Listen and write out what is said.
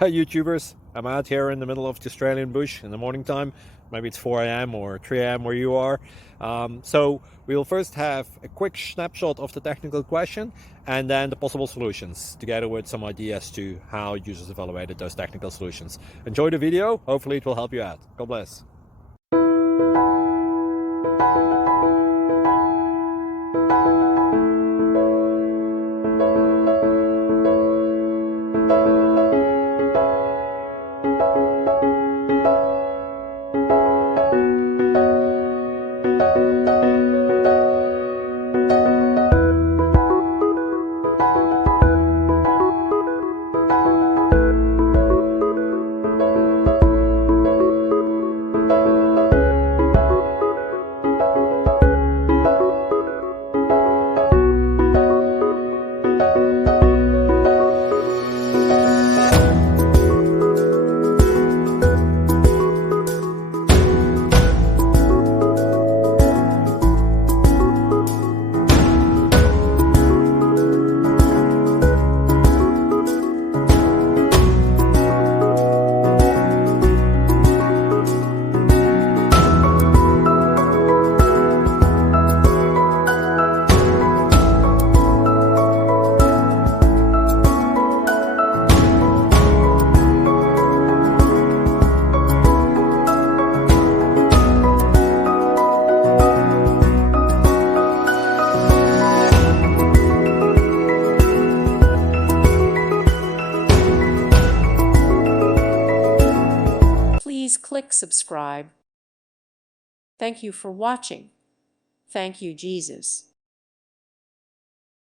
Hi YouTubers, I'm out here in the middle of the Australian bush in the morning time. Maybe it's 4 a.m. or 3 a.m. where you are. So we'll first have a quick snapshot of the technical question and then the possible solutions, together with some ideas to how users evaluated those technical solutions. Enjoy the video, hopefully it will help you out. God bless. Please click subscribe. Thank you for watching. Thank you, Jesus.